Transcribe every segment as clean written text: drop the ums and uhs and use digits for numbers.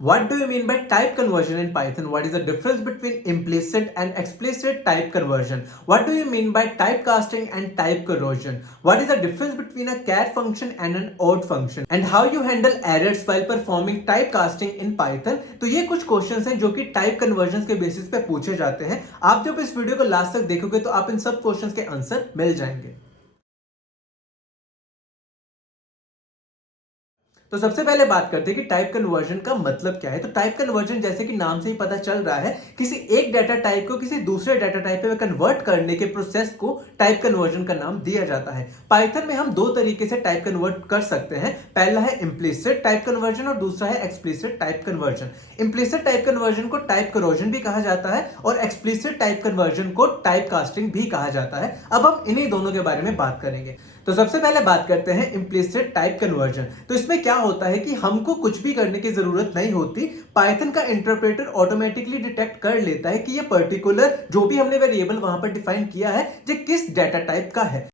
What do you mean by type conversion in Python? What is the difference between implicit and explicit type conversion? What do you mean by typecasting and type corrosion? What is the difference between a char function and an odd function? And how you handle errors while performing typecasting in Python? तो ये कुछ questions हैं जो कि type conversion के basis पे पूछे जाते हैं। आप जब इस वीडियो को लास्ट तक देखोगे तो आप इन सब क्वेश्चंस के आंसर मिल जाएंगे। तो सबसे पहले बात करते हैं कि टाइप कन्वर्जन का मतलब क्या है। तो टाइप कन्वर्जन जैसे कि नाम से ही पता चल रहा है, किसी एक डाटा टाइप को किसी दूसरे डाटा टाइप में कन्वर्ट करने के प्रोसेस को टाइप कन्वर्जन का नाम दिया जाता है। पाइथन में हम दो तरीके से टाइप कन्वर्ट कर सकते हैं। पहला है इम्प्लिसिट टाइप कन्वर्जन और दूसरा है explicit type conversion. Implicit type conversion को टाइप करोजन भी कहा जाता है और एक्सप्लिसिट टाइप कन्वर्जन को टाइप कास्टिंग भी कहा जाता है। अब हम इन्हीं दोनों के बारे में बात करेंगे। तो सबसे पहले बात करते हैं इम्प्लिसिट टाइप कन्वर्जन। तो इसमें क्या होता है कि हमको कुछ भी करने की जरूरत नहीं होती। पाइथन का इंटरप्रेटर ऑटोमेटिकली डिटेक्ट कर लेता है कि ये पर्टिकुलर जो भी हमने वेरिएबल वहां पर डिफाइन किया है ये किस डाटा टाइप का है।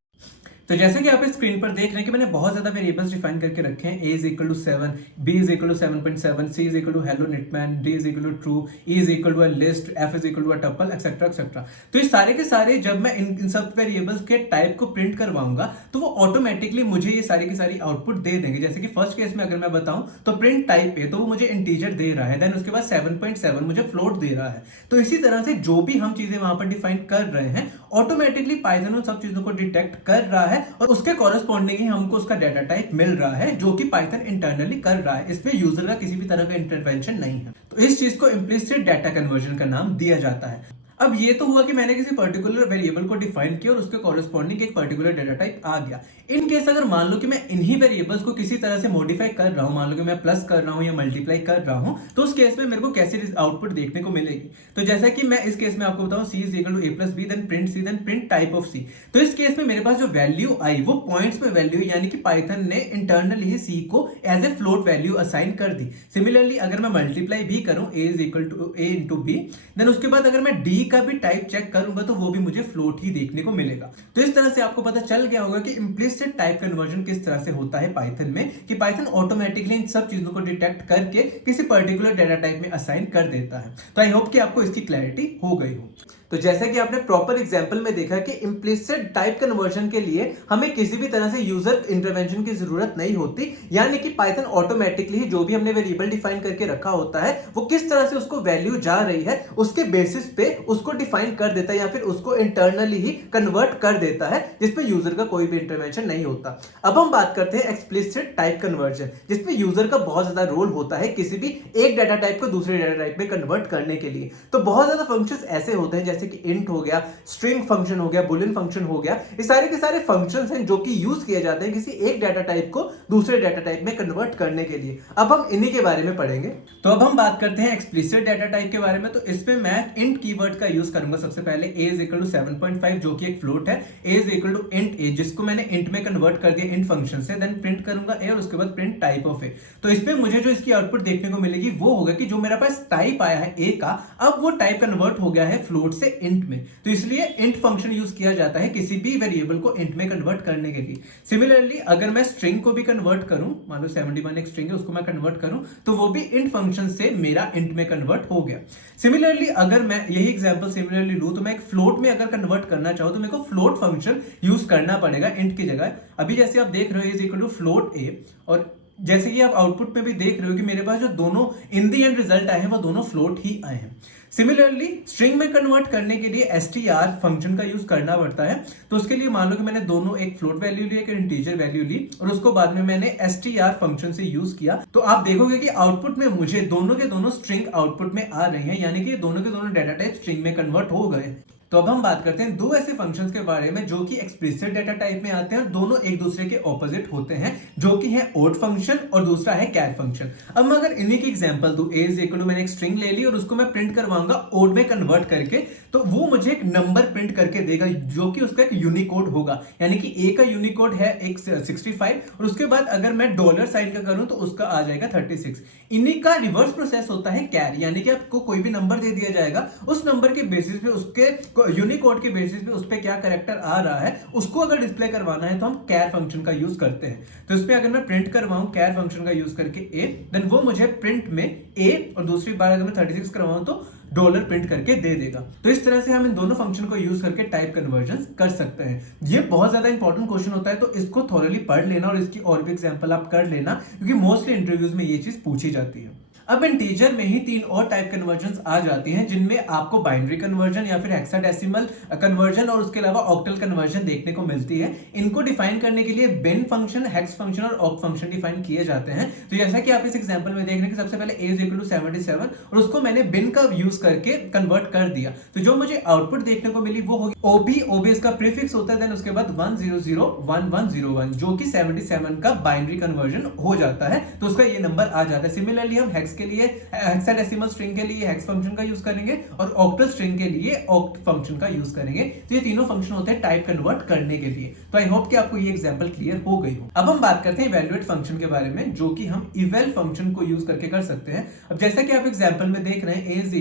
तो जैसे कि आप इस स्क्रीन पर देख रहे हैं कि मैंने बहुत ज्यादा वेरिएबल्स डिफाइन करके रखे हैं। a is equal to 7, b is equal to 7.7, c is equal to hello निटमैन, d is equal to true, e is equal to a list, f is equal to a tuple, etcetera etcetera. तो ये सारे के सारे जब मैं इन सब variables के टाइप को प्रिंट करवाऊंगा तो वो ऑटोमेटिकली मुझे ये सारी की सारी आउटपुट दे देंगे। जैसे कि फर्स्ट केस में अगर मैं बताऊं तो प्रिंट टाइप है तो वो मुझे इंटीजर दे रहा है, देन उसके बाद 7.7 मुझे फ्लोट दे रहा है। तो इसी तरह से जो भी हम चीजें वहां पर डिफाइन कर रहे हैं ऑटोमेटिकली पाइथन उन सब चीजों को डिटेक्ट कर रहा है और उसके कॉरेस्पॉन्डिंग ही हमको उसका डाटा टाइप मिल रहा है जो कि पाइथन इंटरनली कर रहा है। इसमें यूजर का किसी भी तरह का इंटरवेंशन नहीं है। तो इस चीज को इम्प्लिसिट डाटा कन्वर्जन का नाम दिया जाता है। अब ये तो हुआ कि मैंने किसी पर्टिकुलर वेरिएबल को डिफाइन किया और उसके कॉरेस्पॉन्डिंग एक पर्टिकुलर डाटा टाइप आ गया। इन केस अगर मान लो कि मैं इन्हीं वेरिएबल्स को किसी तरह से मॉडिफाई कर रहा हूं, मान लो कि मैं प्लस कर रहा हूं या मल्टीप्लाई कर रहा हूं, तो उस केस में मेरे को कैसी आउटपुट देखने को मिलेगी। तो जैसा कि मैं इस केस में आपको बताऊं c is equal to a plus B, then print c, then print type of c। तो इस केस में मेरे पास जो वैल्यू आई वो पॉइंट्स में वैल्यू, यानी कि पाइथन ने इंटरनली ही c को as a float value assign कर दी। सिमिलरली अगर मैं मल्टीप्लाई भी करूं a is equal to a into B, then उसके बाद अगर मैं d का भी टाइप चेक करूंगा तो वो भी मुझे फ्लोट ही देखने को मिलेगा। तो इस तरह से आपको पता चल गया होगा कि इम्प्लिसिट टाइप कन्वर्जन किस तरह से होता है पाइथन में, कि पाइथन ऑटोमेटिकली इन सब चीजों को डिटेक्ट करके किसी पर्टिकुलर डाटा टाइप में असाइन कर देता है। तो आई होप कि आपको इसकी क्लैरिटी हो गई हो। तो जैसा कि आपने प्रॉपर एग्जांपल में देखा कि इम्प्लिसिट टाइप कन्वर्जन के लिए हमें किसी भी तरह से यूजर इंटरवेंशन की जरूरत नहीं होती, यानी कि पाइथन ऑटोमेटिकली ही जो भी हमने वेरिएबल डिफाइन करके रखा होता है वो किस तरह से उसको वैल्यू जा रही है उसके बेसिस पे उसको डिफाइन कर देता है या फिर उसको इंटरनली ही कन्वर्ट कर देता है, जिसमें यूजर का कोई भी इंटरवेंशन नहीं होता। अब हम बात करते हैं एक्सप्लिसिट टाइप कन्वर्जन, जिसमें यूजर का बहुत ज्यादा रोल होता है किसी भी एक डाटा टाइप को दूसरे डाटा टाइप में कन्वर्ट करने के लिए। तो बहुत ज्यादा फंक्शंस ऐसे होते हैं जैसे कि इंट हो गया, स्ट्रिंग फंक्शन हो गया, बुलियन फंक्शन हो गया। ये सारे के सारे फंक्शंस हैं जो कि यूज किए जाते हैं किसी एक डाटा टाइप को दूसरे डाटा टाइप में कन्वर्ट करने के लिए। अब हम इन्हीं के बारे में पढ़ेंगे। तो अब हम बात करते हैं एक्सप्लिसिट डाटा टाइप के बारे में। तो इसमें मैं इंट कीवर्ड का यूज करूंगा। सबसे पहले a इज इक्वल टू 7.5 जो कि एक फ्लोट है, a is equal to int a जिसको मैंने इंट में कन्वर्ट कर दिया इंट फंक्शन से, देन प्रिंट करूंगा a और उसके बाद प्रिंट टाइप ऑफ a। तो इसमें मुझे जो इसकी आउटपुट देखने को मिलेगी वो होगा कि जो मेरे पास टाइप आया है a का, अब वो टाइप कन्वर्ट हो गया है फ्लोट से इंट में। तो इसलिए इंट फंक्शन यूज किया जाता है किसी भी वेरिएबल को इंट में कन्वर्ट करने के लिए। सिमिलरली अगर मैं स्ट्रिंग को भी कन्वर्ट करूं, मान लो 71 एक स्ट्रिंग है उसको मैं कन्वर्ट करूं तो वो भी इंट फंक्शन से मेरा इंट में कन्वर्ट हो गया। सिमिलरली अगर मैं यही एग्जांपल सिमिलरली लूं तो मैं एक फ्लोट में अगर कन्वर्ट करना चाहूं तो मेरे को फ्लोट फंक्शन यूज करना पड़ेगा इंट की जगह। अभी जैसे आप देख रहे हो इज इक्वल टू फ्लोट ए, और जैसे कि आप आउटपुट में भी देख रहे हो कि मेरे पास जो दोनों इन दी एंड रिजल्ट आए हैं वो दोनों फ्लोट ही आए हैं। सिमिलरली स्ट्रिंग में कन्वर्ट करने के लिए str फंक्शन का यूज करना पड़ता है। तो उसके लिए मान लो कि मैंने दोनों एक फ्लोट वैल्यू ली एक इंटीजर वैल्यू ली और उसको बाद में मैंने str फंक्शन से यूज किया, तो आप देखोगे कि आउटपुट में मुझे दोनों के दोनों स्ट्रिंग आउटपुट में आ रहे हैं, यानी कि दोनों के दोनों डाटा टाइप स्ट्रिंग में कन्वर्ट हो गए। तो अब हम बात करते हैं दो ऐसे फंक्शंस के बारे में जो कि एक्सप्लिसिट डाटा टाइप में आते हैं और दोनों एक दूसरे के ऑपोजिट होते हैं, जो कि है ओड फंक्शन और दूसरा है कैर फंक्शन। अब मैं अगर इन्हीं की एग्जांपल दूं, a इज इक्वल टू मैंने एक स्ट्रिंग ले ली और उसको मैं प्रिंट करवाऊंगा ओड में कन्वर्ट करके, तो वो मुझे एक नंबर प्रिंट करके देगा जो कि उसका एक यूनिकोड होगा, यानी कि a का यूनिकोड है एक 65 और उसके बाद अगर मैं डॉलर साइन का करूं तो उसका आ जाएगा 36। इन्हीं का रिवर्स प्रोसेस होता है कैर, यानी कि आपको कोई भी नंबर दे दिया जाएगा, उस नंबर के बेसिस पे उसके यूनिकोड के बेसिस पे उस पे क्या कैरेक्टर आ रहा है उसको अगर डिस्प्ले करवाना है तो हम कैर फंक्शन का यूज करते हैं। तो इस पे अगर मैं प्रिंट करवाऊं कैर फंक्शन का यूज करके ए, देन वो मुझे प्रिंट में ए, और दूसरी बार अगर मैं 36 करवाऊं तो डॉलर प्रिंट करके दे देगा। तो इस तरह से हम इन दोनों फंक्शन को यूज करके टाइप कन्वर्जन कर सकते हैं। ये बहुत ज्यादा इंपॉर्टेंट क्वेश्चन होता है, तो इसको थोरली पढ़ लेना और इसकी और भी एग्जांपल आप कर लेना, क्योंकि मोस्टली इंटरव्यूज में ये चीज पूछी जाती है। अब इंटीजर में ही 3 और टाइप कन्वर्जन आ जाती हैं, जिनमें आपको बाइनरी कन्वर्जन या फिर हेक्साडेसिमल कन्वर्जन और उसके अलावा ऑक्टल कन्वर्जन देखने को मिलती है। इनको डिफाइन करने के लिए बिन फंक्शन, हेक्स फंक्शन और ऑक्ट फंक्शन डिफाइन किए जाते हैं। तो जैसा कि आप इस एग्जांपल में देख रहे हैं कि सबसे पहले a = 77 और उसको मैंने बिन का यूज करके कन्वर्ट कर दिया, तो जो मुझे आउटपुट देखने को मिली वो होगी OB इसका प्रीफिक्स होता है, देन उसके बाद 1001101 जो कि 77 का बाइनरी कन्वर्जन हो जाता है, तो उसका ये नंबर आ जाता है। सिमिलरली हम हेक्स के लिए हेक्साडेसिमल स्ट्रिंग के लिए हेक्स फंक्शन का यूज करेंगे और ऑक्टल स्ट्रिंग के लिए ऑक्ट फंक्शन का यूज करेंगे। तो ये तीनों फंक्शन होते हैं टाइप कन्वर्ट करने के लिए। तो आई होप कि आपको ये एग्जांपल क्लियर हो गई हो। अब हम बात करते हैं इवैल्यूएट फंक्शन के बारे में, जो कि हम इवैल फंक्शन को यूज करके कर सकते हैं। अब जैसा कि आप एग्जांपल में देख रहे हैं a =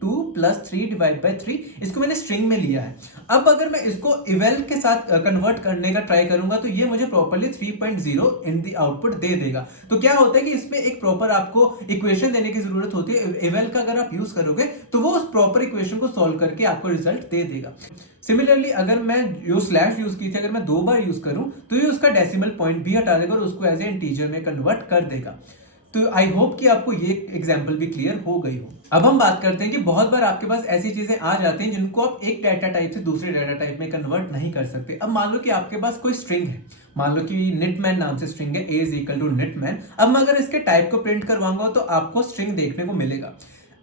2 + 3/3, इसको मैंने स्ट्रिंग में लिया है। अब अगर मैं इसको इवैल के साथ कन्वर्ट करने का ट्राई करूंगा तो ये मुझे प्रॉपर्ली 3.0 इन दी आउटपुट दे देगा। तो क्या होता है कि इसमें एक प्रॉपर आपको इक्वेशन देने की जरूरत होती है। इवैल का अगर आप यूज करोगे तो वो उस प्रॉपर इक्वेशन को सॉल्व करके आपको रिजल्ट दे देगा। सिमिलरली अगर मैं जो स्लैश यूज की थी अगर मैं 2 बार यूज करूं तो ये उसका डेसिमल पॉइंट भी हटा देगा और उसको एज ए इंटीजर में कन्वर्ट कर देगा। तो आई होप कि आपको ये एग्जांपल भी क्लियर हो गई हो। अब हम बात करते हैं कि बहुत बार आपके पास ऐसी चीजें आ जाती हैं जिनको आप एक डाटा टाइप से दूसरे डाटा टाइप में कन्वर्ट नहीं कर सकते। अब मान लो कि आपके पास कोई स्ट्रिंग है, मान लो कि निटमैन नाम से स्ट्रिंग है, a = निटमैन। अब मैं अगर इसके टाइप को प्रिंट करवाऊंगा तो आपको स्ट्रिंग देखने को मिलेगा।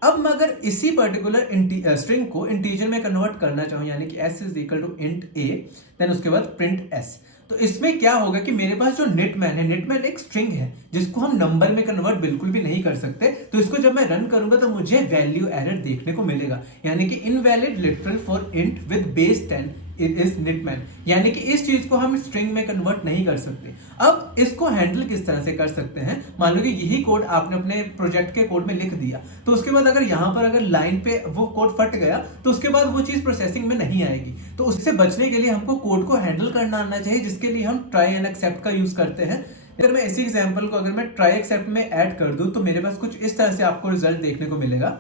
अब मैं अगर इसी पर्टिकुलर स्ट्रिंग को इंटीजर में कन्वर्ट करना चाहूं, यानी कि s = int a, देन उसके बाद प्रिंट s, तो इसमें क्या होगा कि मेरे पास जो निटमैन है, निटमैन एक स्ट्रिंग है जिसको हम नंबर में कन्वर्ट बिल्कुल भी नहीं कर सकते। तो इसको जब मैं रन करूंगा तो मुझे वैल्यू एरर देखने को मिलेगा, यानी कि invalid literal for int with base 10 is निटमैन, यानी कि इस चीज को हम स्ट्रिंग में कन्वर्ट नहीं कर सकते। अब इसको हैंडल किस तरह से कर सकते हैं, मान लो कि यही कोड आपने अपने प्रोजेक्ट के कोड में लिख दिया, तो उसके बाद अगर यहां पर अगर लाइन पे वो कोड फट गया तो उसके बाद वो चीज प्रोसेसिंग में नहीं आएगी। तो उससे बचने के लिए हमको कोड को हैंडल करना आना चाहिए, जिसके लिए हम ट्राई एंड एक्सेप्ट का यूज करते हैं। अगर मैं इसी एग्जांपल को अगर मैं ट्राई एक्सेप्ट में ऐड कर दूं तो मेरे पास कुछ इस तरह से आपको रिजल्ट देखने को मिलेगा।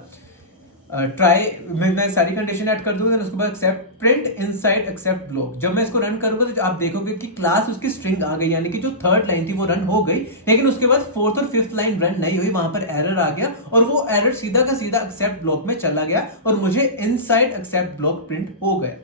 ट्राई मैं सारी कंडीशन ऐड कर दूंगा, उसके बाद except print inside except block. जब मैं इसको रन करूंगा तो आप देखोगे कि क्लास उसकी स्ट्रिंग आ गई, यानी कि जो थर्ड लाइन थी वो रन हो गई, लेकिन उसके बाद फोर्थ और फिफ्थ लाइन रन नहीं हुई, वहां पर एरर आ गया और वो एरर सीधा का सीधा एक्सेप्ट ब्लॉक में चला गया और मुझे इनसाइड एक्सेप्ट ब्लॉक प्रिंट हो गया।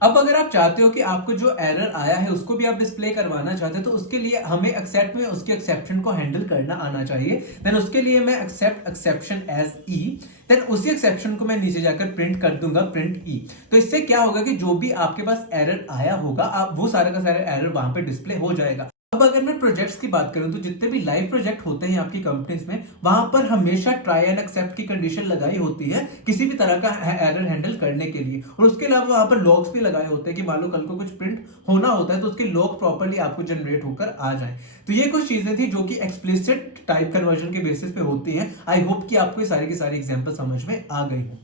अब अगर आप चाहते हो कि आपको जो एरर आया है उसको भी आप डिस्प्ले करवाना चाहते हो तो उसके लिए हमें एक्सेप्ट में उसके एक्सेप्शन को हैंडल करना आना चाहिए। देन उसके लिए मैं एक्सेप्ट एक्सेप्शन एज ई, देन उसी एक्सेप्शन को मैं नीचे जाकर प्रिंट कर दूंगा प्रिंट ई। तो इससे क्या होगा कि जो भी आपके पास एरर आया होगा आप वो सारा का सारा एरर वहां पे डिस्प्ले हो जाएगा। अब अगर मैं प्रोजेक्ट्स की बात करूं तो जितने भी लाइव प्रोजेक्ट होते हैं आपकी कंपनीज में, वहां पर हमेशा ट्राई एंड एक्सेप्ट की कंडीशन लगाई होती है किसी भी तरह का एरर हैंडल करने के लिए, और उसके अलावा वहां पर लॉग्स भी लगाए होते हैं कि मान लो कल को कुछ प्रिंट होना होता है तो उसके लॉग प्रॉपर्ली आपको जनरेट होकर आ जाए। तो ये कुछ चीजें थी जो कि एक्सप्लिसिट टाइप कन्वर्जन के बेसिस पे होती हैं। आई होप कि आपको ये सारी की सारी एग्जांपल समझ में आ गई हो।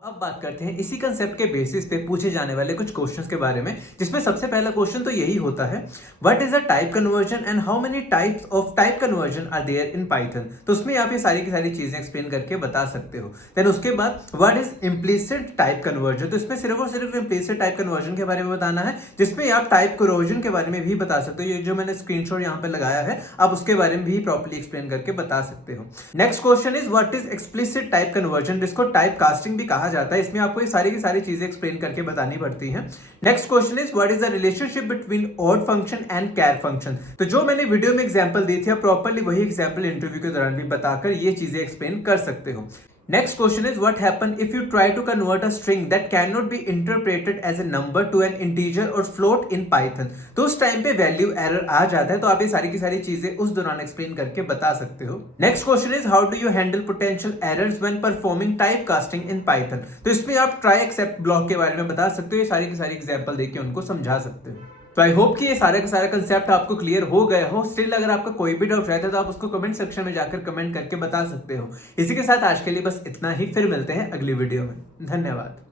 अब बात करते हैं इसी कंसेप्ट के बेसिस पे पूछे जाने वाले कुछ क्वेश्चंस के बारे में, जिसमें सबसे पहला क्वेश्चन तो यही होता है, what is a type conversion and how many types of type conversion are there in Python. तो उसमें आप ये सारी की सारी चीजें एक्सप्लेन करके बता सकते हो। देन उसके बाद what is implicit type conversion, तो इसमें सिर्फ और सिर्फ इम्प्लिसिट टाइप कन्वर्जन के बारे में बताना है, जिसमें आप टाइप कन्वर्जन के बारे में भी बता सकते हो। ये जो मैंने स्क्रीनशॉट यहाँ पे लगाया है आप उसके बारे में भी प्रॉपर्ली एक्सप्लेन करके बता सकते हो। Next question is what is explicit type conversion, जिसको टाइप कास्टिंग भी कहा जाता है। इसमें आपको सारी की सारी चीजें एक्सप्लेन करके बतानी पड़ती हैं। Next question is what is the relationship between ord function and char function. तो जो मैंने वीडियो में एग्जांपल दी थी आप प्रॉपर्ली वही एग्जांपल इंटरव्यू के दौरान भी बताकर ये चीजें एक्सप्लेन कर सकते हो। Next question is what happens if you try to convert a string that cannot be interpreted as a number to an integer or float in Python। तो उस टाइम पे वैल्यू एरर आ जाता है, तो आप ये सारी की सारी चीजें उस दौरान एक्सप्लेन करके बता सकते हो। Next question is how do you handle potential errors when performing type casting in Python. तो इसमें आप ट्राई एक्सेप्ट ब्लॉक के बारे में बता सकते हो, ये सारी की सारी एग्जांपल देके उनको समझा सकते हो। तो आई होप कि ये सारे का सारा कंसेप्ट आपको क्लियर हो गया हो। स्टिल अगर आपका कोई भी डाउट रहता है तो आप उसको कमेंट सेक्शन में जाकर कमेंट करके बता सकते हो। इसी के साथ आज के लिए बस इतना ही, फिर मिलते हैं अगली वीडियो में। धन्यवाद।